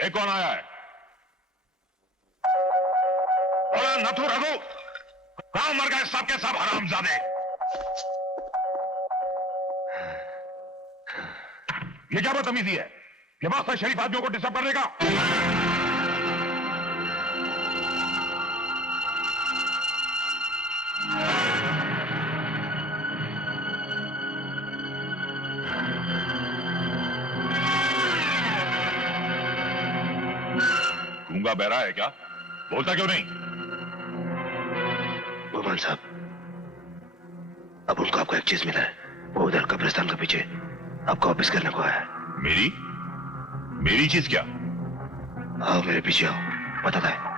देख कौन आया है। बोला नथु रघु, कहां मर गए सब के सब हरामजादे। ये क्या बदतमीजी है कि वास्ता शरीफ आदमियों को डिस्टर्ब करने का। गूंगा बहरा है क्या? बोलता क्यों नहीं? गोपाल साहब, अब उनको आपको एक चीज मिला है। वो उधर कब्रिस्तान के पीछे आपको वापस करने को आया है। मेरी चीज क्या? आओ मेरे पीछे आओ, बताता है।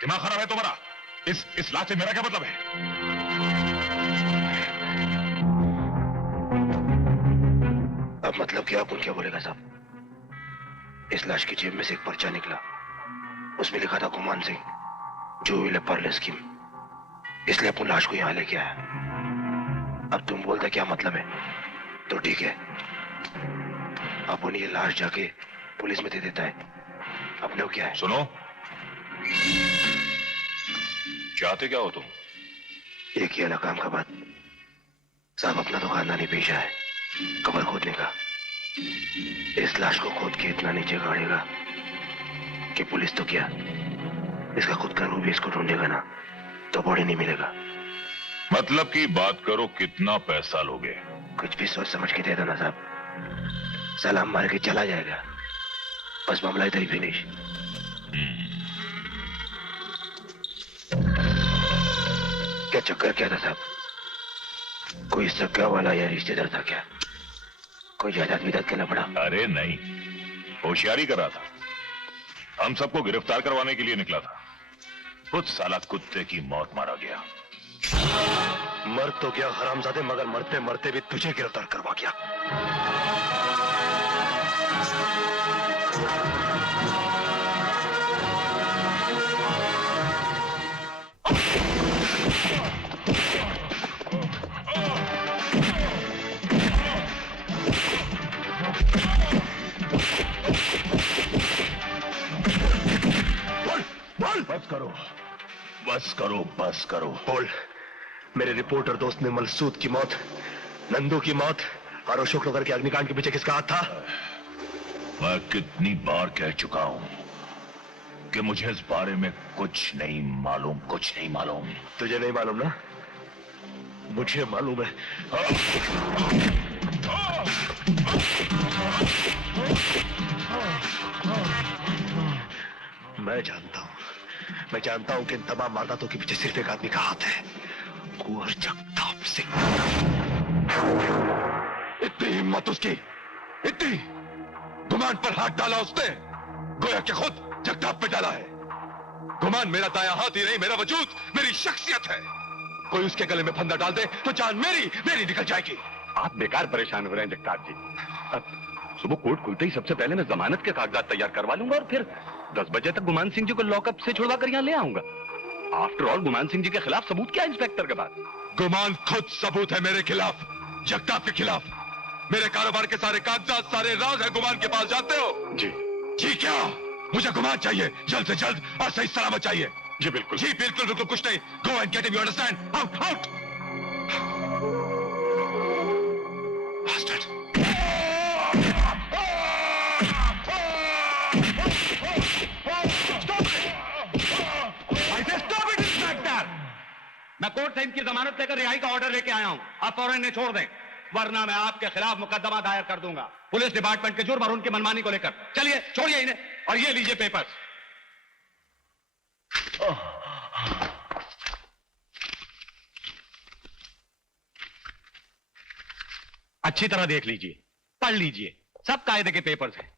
दिमाग खराब है तुम्हारा? इस लाश से मेरा क्या मतलब है? अब मतलब क्या? आप क्या बोलेगा साहब? इस लाश की जेब में से एक पर्चा निकला, उसमें लिखा था गुमान सिंह, जो विल पार्ले स्कीम। इसलिए अपन लाश को यहां लेके आया। अब तुम बोलते क्या मतलब है? तो ठीक है, अपन ये लाश जाके पुलिस में दे देता है। अपने को क्या है? सुनो, चाहते क्या हो तुम? एक ही अलग काम का बात साहब, अपना तो खानदानी पेशा है कब्र खोदने का। इस लाश को खोद के इतना नीचे गाड़ेगा कि पुलिस तो क्या, इसका खुद का रूप भी इसको ढूंढेगा ना तो बॉडी नहीं मिलेगा। मतलब की बात करो, कितना पैसा लोगे? कुछ भी सोच समझ के दे दो ना साहब, सलाम मार के चला जाएगा, बस मामला इधर ही फिनिश। क्या चक्कर क्या था साहब? कोई सगा वाला या रिश्तेदार था क्या? कोई जायदाद विदाद करना पड़ा? अरे नहीं, होशियारी कर रहा था। हम सबको गिरफ्तार करवाने के लिए निकला था। कुछ साला कुत्ते की मौत मारा गया। मर तो गया हरामजादे, मगर मरते मरते भी तुझे गिरफ्तार करवा गया। बस करो, बस करो, बस करो। बोल, मेरे रिपोर्टर दोस्त ने मलसूद की मौत, नंदू की मौत और अशोक नगर के अग्निकांड के पीछे किसका हाथ था? मैं कितनी बार कह चुका हूं कि मुझे इस बारे में कुछ नहीं मालूम, कुछ नहीं मालूम। तुझे नहीं मालूम ना? मुझे मालूम है। मैं जानता हूं कि इन तमाम वारदातों के पीछे सिर्फ एक आदमी का हाथ है, कुंवर जगताप सिंह। इतनी हिम्मत उसकी, इतनी गुमान पर हाथ डाला उसने, गोया कि खुद जगताप पे डाला है। गुमान मेरा दाया हाथ ही नहीं, मेरा वजूद, मेरी शख्सियत है। कोई उसके गले में फंदा डाल दे तो जान मेरी निकल जाएगी। आप बेकार परेशान हो रहे हैं जगताप जी। अब सुबह कोर्ट खुलते ही सबसे पहले मैं जमानत के कागजात तैयार करवा लूंगा और फिर 10 बजे तक गुमान सिंह जी को लॉकअप से छुड़वा कर यहाँ ले आऊंगा। आफ्टर ऑल गुमान सिंह जी के खिलाफ सबूत क्या इंस्पेक्टर के पास? गुमान खुद सबूत है मेरे खिलाफ, जगताप के खिलाफ। मेरे कारोबार के सारे कागजात, सारे राज है गुमान के पास, जानते हो? जी जी क्या? मुझे गुमान चाहिए, जल्द से जल्द और सही सलामत चाहिए। जी बिल्कुल, जी बिल्कुल बिल्कुल, कुछ नहीं। Go and get him, you understand? Out out. Bastard. मैं कोर्ट से इनकी जमानत लेकर रिहाई का ऑर्डर लेके आया हूं। आप फौरन इन्हें छोड़ दें, वरना मैं आपके खिलाफ मुकदमा दायर कर दूंगा पुलिस डिपार्टमेंट के जुर्म और उनकी मनमानी को लेकर। चलिए छोड़िए इन्हें और ये लीजिए पेपर्स। अच्छी तरह देख लीजिए, पढ़ लीजिए, सब कायदे के पेपर्स हैं।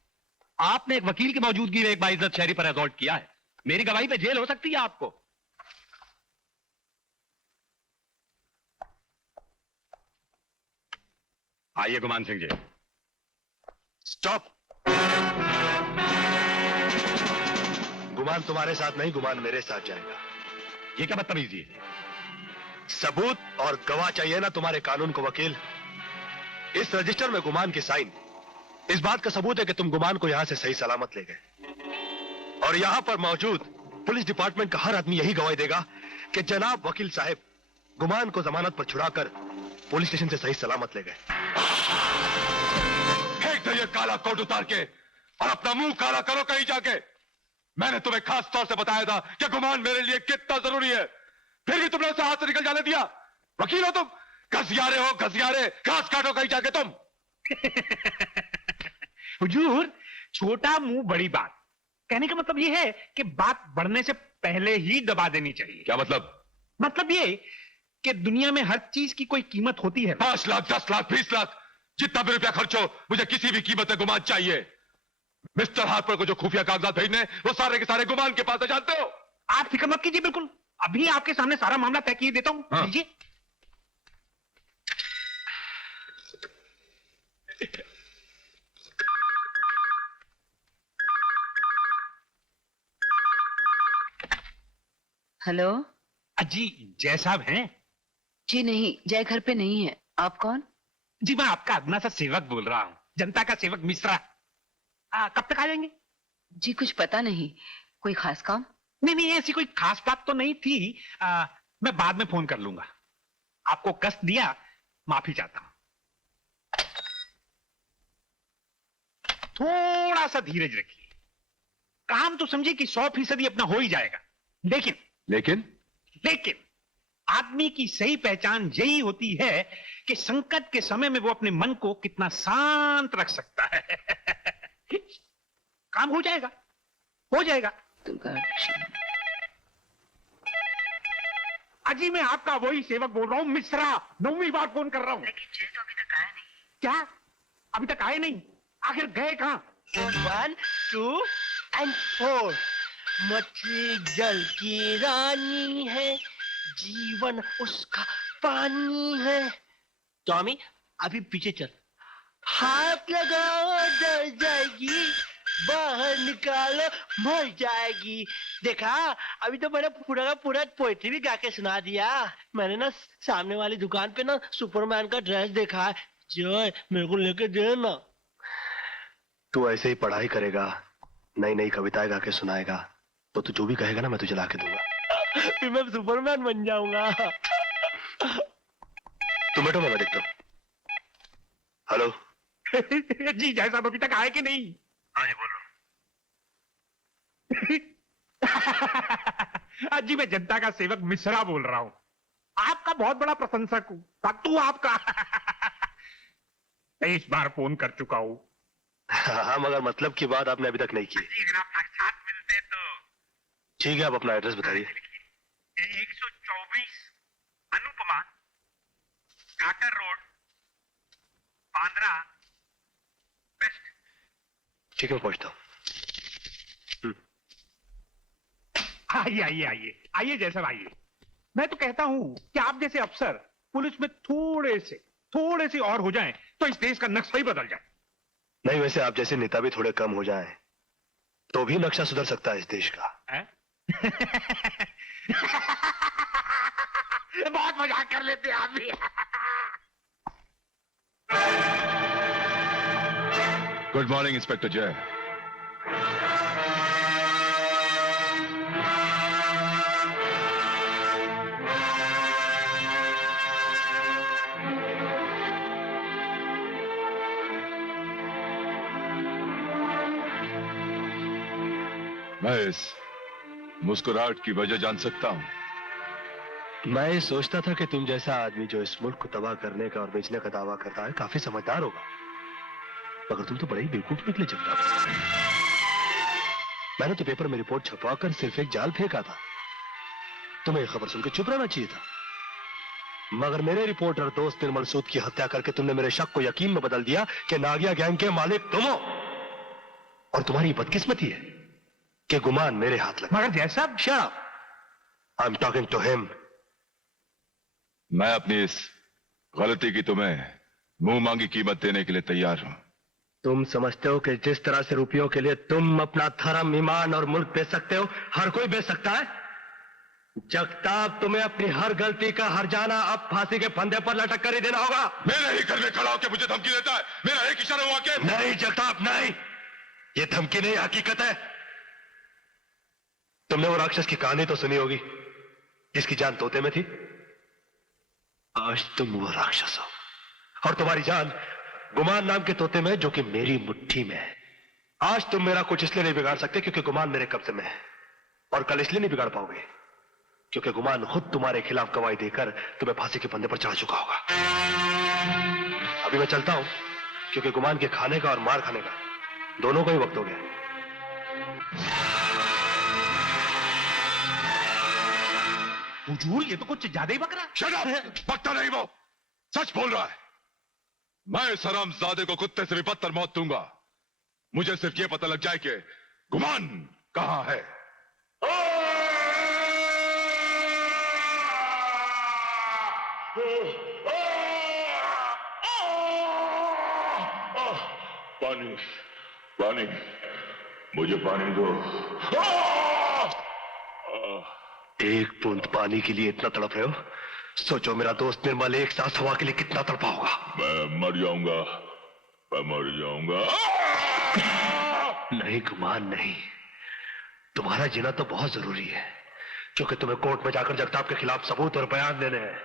आपने एक वकील की मौजूदगी में एक बाइज्जत शहरी पर असॉल्ट किया है। मेरी गवाही पे जेल हो सकती है आपको। आइए गुमान सिंह जी। स्टॉप। गुमान तुम्हारे साथ नहीं, गुमान मेरे साथ जाएगा। ये क्या बदतमीजी है? सबूत और गवाह चाहिए ना तुम्हारे कानून को वकील। इस रजिस्टर में गुमान की साइन इस बात का सबूत है कि तुम गुमान को यहां से सही सलामत ले गए। और यहां पर मौजूद पुलिस डिपार्टमेंट का हर आदमी यही गवाही देगा कि जनाब वकील साहब गुमान को जमानत पर छुड़ाकर पुलिस स्टेशन से सही सलामत ले गए। फेंक दो ये काला कोट उतार के और अपना मुंह काला करो कहीं जाके। मैंने तुम्हें खास तौर से बताया था कि गुमान मेरे लिए कितना जरूरी है, फिर भी तुमने उसे हाथ से निकल जाने दिया। वकील हो तुम, घसियारे हो घसियारे, घास काटो कहीं जाके तुम। हुजूर, छोटा मुंह बड़ी बात, कहने का मतलब यह है कि बात बढ़ने से पहले ही दबा देनी चाहिए। क्या मतलब? मतलब ये कि दुनिया में हर चीज की कोई कीमत होती है। 5 लाख 10 लाख 20 लाख जितना भी रुपया खर्च हो, मुझे किसी भी कीमत में गुमान चाहिए। मिस्टर हार्पर को जो खुफिया कागजात भेजने वो सारे के सारे गुमान के पास है, जानते हो? आप फिक्र मत कीजिए, बिल्कुल अभी आपके सामने सारा मामला तय किए देता हूं। हाँ। लीजिए। हेलो। जी जय साहब हैं? जी नहीं, जय घर पे नहीं है। आप कौन? जी मैं आपका अदना सा सेवक बोल रहा हूं, जनता का सेवक मिश्रा। कब तक आ जाएंगे? जी कुछ पता नहीं, कोई खास काम? नहीं नहीं, ऐसी कोई खास बात तो नहीं थी। मैं बाद में फोन कर लूंगा। आपको कष्ट दिया, माफी चाहता हूं। थोड़ा सा धीरज रखिए, काम तो समझिए कि 100% अपना हो ही जाएगा। लेकिन लेकिन आदमी की सही पहचान यही होती है कि संकट के समय में वो अपने मन को कितना शांत रख सकता है। काम हो जाएगा, हो जाएगा। दुर्गा अजी मैं आपका वही सेवक बोल रहा हूं, मिश्रा। 9वीं बार फोन कर रहा हूं। लेकिन जय तो अभी तक आया नहीं। क्या अभी तक आए नहीं? आखिर गए कहां? 1 2 and 4 मछली जल की रानी है, जीवन उसका पानी है। टॉमी अभी पीछे चल। हाथ लगाओ डर जाएगी, बाहर निकालो मर जाएगी। देखा, अभी तो मैंने पूरा का पूरा पोएट्री भी गा के सुना दिया। मैंने ना सामने वाली दुकान पे ना सुपरमैन का ड्रेस देखा है। जय मेरे को लेके दे ना। तू ऐसे ही पढ़ाई करेगा, नई नई कविताएं गा के सुनाएगा, तो तू जो भी कहेगा ना मैं तुझे ला के दूंगा। फिर मैं सुपरमैन बन जाऊंगा। तुम बैठो, मैं देखता हूँ। हेलो। जी जय साहब अभी तक आए कि नहीं? हाँ जी बोलो। जी मैं जनता का सेवक मिश्रा बोल रहा हूं, आपका बहुत बड़ा प्रशंसक हूं। भक्तू आपका। इस बार फोन कर चुका हूं। हाँ मगर मतलब की बात आपने अभी तक नहीं की। अगर आप साक्षात मिलते तो। ठीक है, आप अपना एड्रेस बताइए। 124 अनुपमा काकर रोड, बांद्रा वेस्ट। ठीक है, मैं पहुंचता हूँ। आइए आइए आइए आइए जैसा आइए। मैं तो कहता हूं कि आप जैसे अफसर पुलिस में थोड़े से और हो जाएं तो इस देश का नक्शा ही बदल जाए। नहीं, वैसे आप जैसे नेता भी थोड़े कम हो जाएं तो भी नक्शा सुधर सकता है इस देश का। बहुत मजाक कर लेते हैं आप भी। गुड मॉर्निंग इंस्पेक्टर जय। मैं इस मुस्कुराहट की वजह जान सकता हूं? मैं ये सोचता था कि तुम जैसा आदमी जो इस मुल्क को तबाह करने का और बेचने का दावा करता है काफी समझदार होगा, मगर तुम तो बड़े ही बेवकूफ निकले जगताप। मैंने तो पेपर में रिपोर्ट छपवाकर सिर्फ एक जाल फेंका था। तुम्हें खबर सुनकर चुप रहना चाहिए था, मगर मेरे रिपोर्टर दोस्त निर्मल सूद की हत्या करके तुमने मेरे शक को यकीन में बदल दिया कि नागिया गैंग के मालिक तुम हो। और तुम्हारी बदकिस्मती है कि गुमान मेरे हाथ लगा। मगर जैसा Shut up. I'm talking to him. मैं अपनी इस गलती की तुम्हें मुंह मांगी कीमत देने के लिए तैयार हूं। तुम समझते हो कि जिस तरह से रुपयों के लिए तुम अपना धर्म, ईमान और मुल्क बेच सकते हो, हर कोई बेच सकता है? जगताप, तुम्हें अपनी हर गलती का हर्जाना अब फांसी के फंदे पर लटक कर ही देना होगा। मेरे ही घर में खड़ा होकर मुझे धमकी देता है। मेरा एक इशारा हुआ के नहीं जगताप, नहीं, ये धमकी नहीं, हकीकत है। तुमने वो राक्षस की कहानी तो सुनी होगी जिसकी जान तोते में थी। आज तुम वो राक्षस हो और तुम्हारी जान गुमान नाम के तोते में, जो कि मेरी मुट्ठी में है। आज तुम मेरा कुछ इसलिए नहीं बिगाड़ सकते क्योंकि गुमान मेरे कब्जे में है, और कल इसलिए नहीं बिगाड़ पाओगे क्योंकि गुमान खुद तुम्हारे खिलाफ गवाही देकर तुम्हें फांसी के फंदे पर चढ़ा चुका होगा। अभी मैं चलता हूं क्योंकि गुमान के खाने का और मार खाने का दोनों का ही वक्त हो गया। हुजूर, ये तो कुछ ज्यादा ही बक रहा है। Shut up! बकता नहीं, वो सच बोल रहा है। मैं इस हरामजादे को कुत्ते से भी बदतर मौत दूंगा। मुझे सिर्फ ये पता लग जाए कि गुमान कहां है। पानी, पानी, मुझे पानी दो। एक बूंद पानी के लिए इतना तड़प रहे हो? सोचो मेरा दोस्त निर्मल एक सांस हवा के लिए कितना तड़पा होगा। मैं मर जाऊंगा, मैं मर जाऊंगा। नहीं गुमान, नहीं, तुम्हारा जीना तो बहुत जरूरी है क्योंकि तुम्हें कोर्ट में जाकर जगताप के खिलाफ सबूत और बयान देने हैं।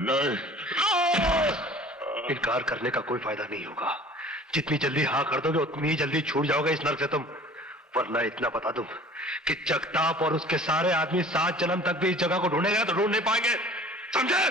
नहीं, इनकार करने का कोई फायदा नहीं होगा। जितनी जल्दी हाँ कर दोगे उतनी ही जल्दी छूट जाओगे इस नर्क से तुम। वरना इतना बता दूं कि जगताप और उसके सारे आदमी 7 जन्म तक भी इस जगह को ढूंढेंगे तो ढूंढ नहीं पाएंगे, समझे?